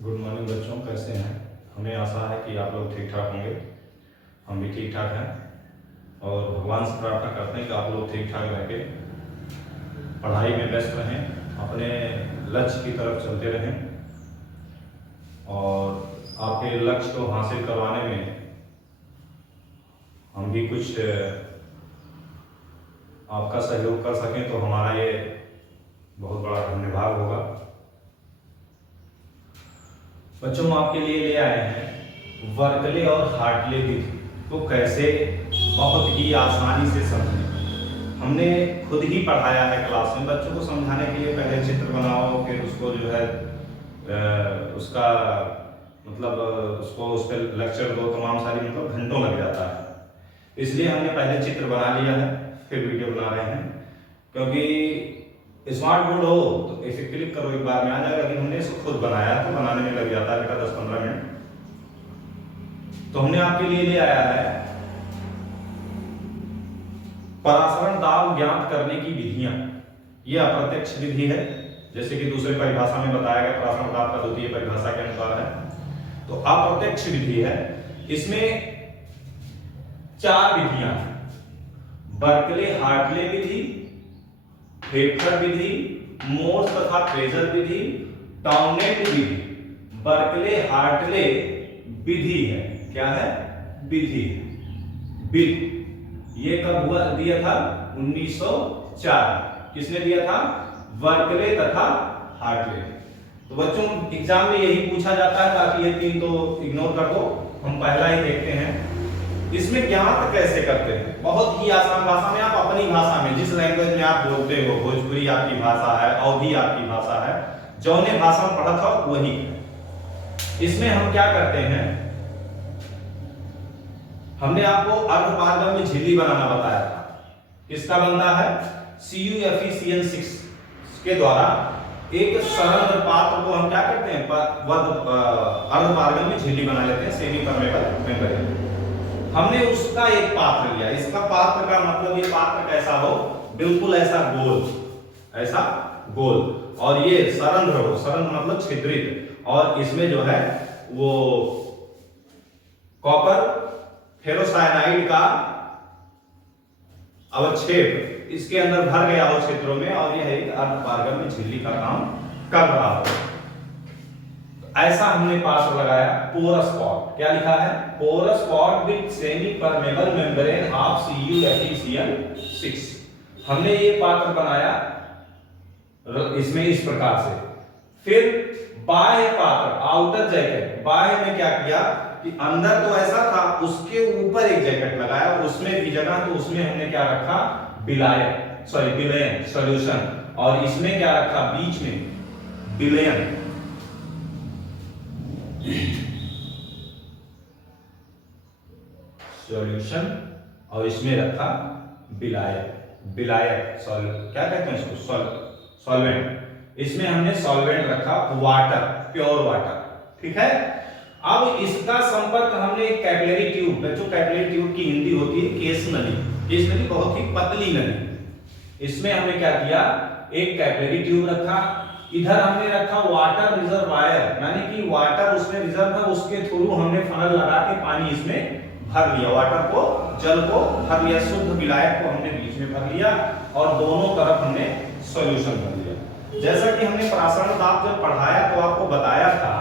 Good morning बच्चों, कैसे हैं? हमें आशा है कि आप लोग ठीक ठाक होंगे। हम भी ठीक ठाक हैं और भगवान से प्रार्थना करते हैं कि आप लोग ठीक ठाक रह के पढ़ाई में व्यस्त रहें, अपने लक्ष्य की तरफ चलते रहें और आपके लक्ष्य को हासिल करवाने में हम भी कुछ आपका सहयोग कर सकें तो हमारा ये बहुत बड़ा धन्यवाद होगा। बच्चों, आपके लिए ले आए हैं वर्कले और हार्टले विधि को कैसे बहुत ही आसानी से समझें। हमने खुद ही पढ़ाया है क्लास में। बच्चों को समझाने के लिए पहले चित्र बनाओ, फिर उसको जो है उसका मतलब उसको उस पर लेक्चर दो, तमाम सारी मतलब घंटों लग जाता है। इसलिए हमने पहले चित्र बना लिया है, फिर वीडियो बना रहे हैं। क्योंकि स्मार्ट बोर्ड हो तो इसे क्लिक करो, एक बार में आ जाएगा, लेकिन हमने इसको खुद बनाया तो बनाने में लग जाता है बेटा 10-15 मिनट। तो हमने आपके लिए ले आया है परासरण दाब ज्ञात करने की विधियां। यह अप्रत्यक्ष विधि है, जैसे कि दूसरे परिभाषा में बताया गया परासरण दाब का द्वितीय परिभाषा के अनुसार है। तो अप्रत्यक्ष विधि है। इसमें 4 विधियां हैं: बर्कले हार्टले विधि, हेफर विधि, मोर्स तथा फ्रेजर विधि, टाउनेट विधि। बर्कले हार्टले विधि है। क्या है? विधि। बिल ये कब हुआ दिया था? 1904। किसने दिया था? बर्कले तथा हार्टले। तो बच्चों एग्जाम में यही पूछा जाता है, ताकि ये 3 तो इग्नोर कर दो, हम पहला ही देखते हैं। इसमें ज्ञात कैसे करते हैं? बहुत ही आसान भाषा में, आप अपनी भाषा में, जिस लैंग्वेज में आप बोलते हो, भोजपुरी आपकी भाषा है, अवधी आपकी भाषा है, जौने भाषा में पढ़ा था वही। इसमें हम क्या करते हैं, हमने आपको अर्धपारगम में झिल्ली बनाना बताया था। किसका बनता है? CuFeCN6 के द्वारा एक सरल पात्र को हम क्या करते हैं, अर्धपारगम में झिल्ली बना लेते हैं, सेमी परमेबल मेम्ब्रेन। हमने उसका एक पात्र लिया। इसका पात्र का मतलब ये पात्र कैसा हो? बिल्कुल ऐसा गोल, ऐसा गोल, और ये सरंध्र हो। सरंध्र मतलब छिद्रित, और इसमें जो है वो कॉपर फेरोसाइनाइड का अवक्षेप इसके अंदर भर गया हो क्षेत्रों में, और यह एक अर्धपारगम में झिल्ली का काम कर रहा हो। ऐसा हमने पात्र लगाया। पोरस पॉट, क्या लिखा है? Porous pot with semipermeable membrane of CuFeCN6। हमने ये पात्र बनाया इसमें इस प्रकार से। फिर बाह्य पात्र, आउटर जैकेट, बाह्य में क्या किया कि अंदर तो ऐसा था, उसके ऊपर एक जैकेट लगाया, उसमें भी जगह, तो उसमें हमने क्या रखा? विलायक विलयन सॉल्यूशन, और इसमें क्या रखा? बीच में विलयन सॉल्यूशन, और इसमें रखा विलायक क्या कहते हैं इसको? सॉल्वेंट। इसमें हमने सॉल्वेंट रखा, वाटर, प्योर वाटर। ठीक है। अब इसका संपर्क हमने एक कैपिलरी ट्यूब, बच्चों कैपिलरी ट्यूब की हिंदी होती है केस नली। केस नली बहुत ही पतली नली। इसमें हमने क्या किया? एक कैपिलरी ट्यूब रखा, इधर हमने रखा वाटर रिजर्वायर, यानी कि वाटर उसमें रिजर्व है, उसके थ्रू हमने फनल लगा के पानी इसमें भर लिया, वाटर को, जल को भर लिया, शुद्ध विलायक को हमने बीच में भर लिया, और दोनों तरफ हमने सॉल्यूशन भर लिया। जैसा कि हमने परासरण दाब जब पढ़ाया तो आपको बताया था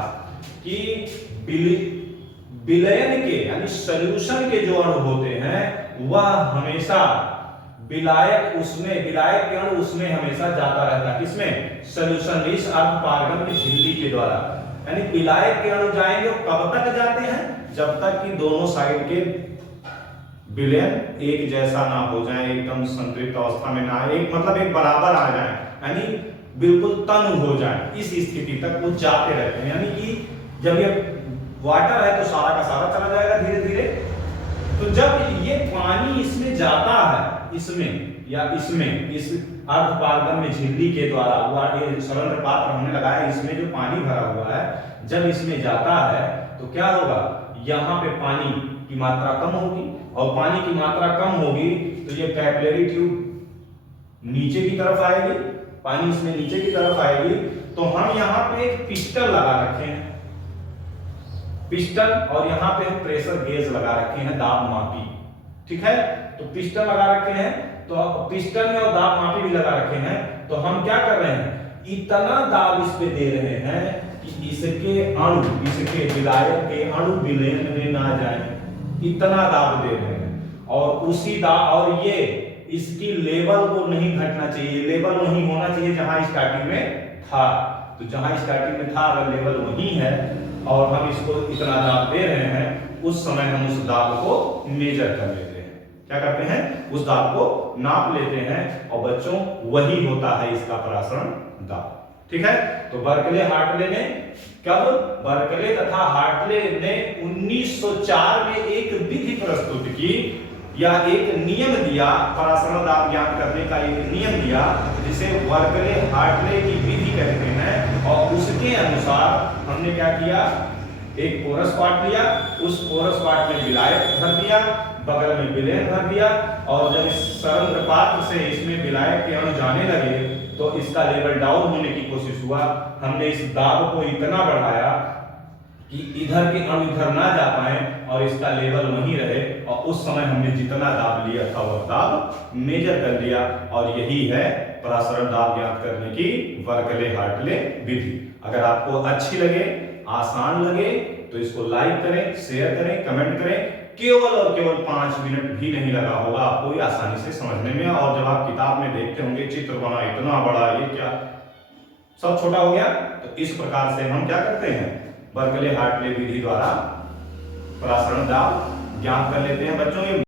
कि विलयन के यानी सॉल्यूशन के जो अणु होते हैं वह हमेशा विलायक के अणु उसमें हमेशा जाता रहता है। किसमें? सॉल्यूशन, इस अर्धपारगम की झिल्ली के द्वारा। यानी विलायक के अणु जाएंगे, कब तक जाते हैं? जब तक कि दोनों साइड के विलयन एक जैसा ना हो जाए, एकदम संतृप्त अवस्था में ना, एक मतलब एक बराबर आ जाए, यानी बिल्कुल तनु हो जाए, इस स्थिति तक वो जाते रहते हैं। यानी कि जब ये वाटर है तो सारा का सारा चला जाएगा धीरे धीरे। तो जब ये पानी इसमें जाता है, इसमें या इसमें, इस अर्धपारगम में झिल्ली के द्वारा, ये सरल पात्र हमने लगाया, इसमें जो पानी भरा हुआ है, जब इसमें जाता है तो क्या होगा? यहाँ पे पानी की मात्रा कम होगी, और पानी की मात्रा कम होगी तो ये कैपिलरी ट्यूब नीचे की तरफ आएगी, पानी इसमें नीचे की तरफ आएगी। तो हम यहाँ पे एक पिस्टन लगा रखे हैं, पिस्टन और यहाँ पे प्रेशर गेज लगा रखे हैं, दाब मापी, ठीक है। तो पिस्टन लगा रखे हैं, तो पिस्टन में और दाब मापी भी लगा रखे हैं, तो हम क्या कर रहे हैं, इतना दाब इस पे दे रहे हैं कि इसके अणु, इसके विलायक के अणु विलयन में ना जाए, इतना दाब दे रहे हैं। और उसी दाब, और ये इसकी लेवल को नहीं घटना चाहिए, लेवल वही होना चाहिए जहां स्टार्टिंग में था। तो जहां स्टार्टिंग में था अगर लेवल वही है और हम इसको इतना दाब दे रहे हैं, उस समय हम उस दाब को मेजर कर लेते हैं। क्या करते हैं, उस दाब को नाप लेते हैं, और बच्चों वही होता है इसका परासरण दाब, ठीक है। तो बर्कले हार्टले ने कब, बर्कले तथा हार्टले ने 1904 में एक विधि प्रस्तुत की, या एक नियम दिया, परासरण दाब ज्ञात करने का एक नियम दिया, जिसे बर्कले हार्टले की विधि कहते हैं। और उसके अनुसार हमने क्या किया, एक पोरस पार्ट लिया, उस पोरस पार्ट में विलायक भर दिया, बगल में विलयन भर दिया, और जब इस सरंध्र पात्र से इसमें विलायक के अणु जाने लगे तो इसका लेवल डाउन होने की कोशिश हुआ। हमने इस दाब को इतना बढ़ाया कि इधर के अणु इधर ना जा पाए और इसका लेवल वहीं रहे, और उस समय हमने जितना दाब लिया था वह दाब मेजर कर लिया। और यही है परासरण दाब ज्ञात करने की बर्कले हार्टले विधि। अगर आपको अच्छी लगे, आसान लगे, तो इसको लाइक करें, शेयर करें, कमेंट करें। केवल और केवल 5 मिनट भी नहीं लगा होगा आपको आसानी से समझने में। और जब आप किताब में देखते होंगे चित्र बना इतना बड़ा, ये क्या, सब छोटा हो गया। तो इस प्रकार से हम क्या करते हैं, बर्कले हार्टले विधि द्वारा परासरण दाब ज्ञात कर लेते हैं बच्चों। ये